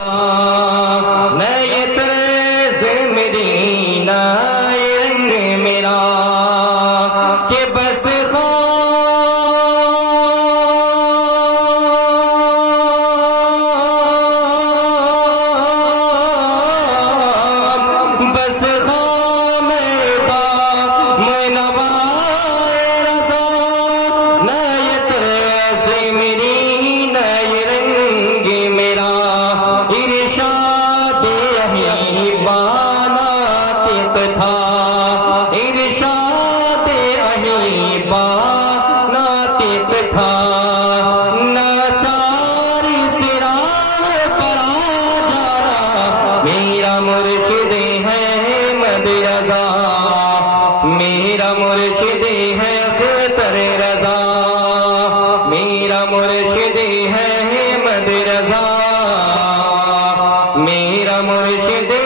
نئے طرز میری نئے رنگ میرا کہ بس میرا مرشد ہے اختر رضا، میرا مرشد ہے احمد رضا، میرا مرشد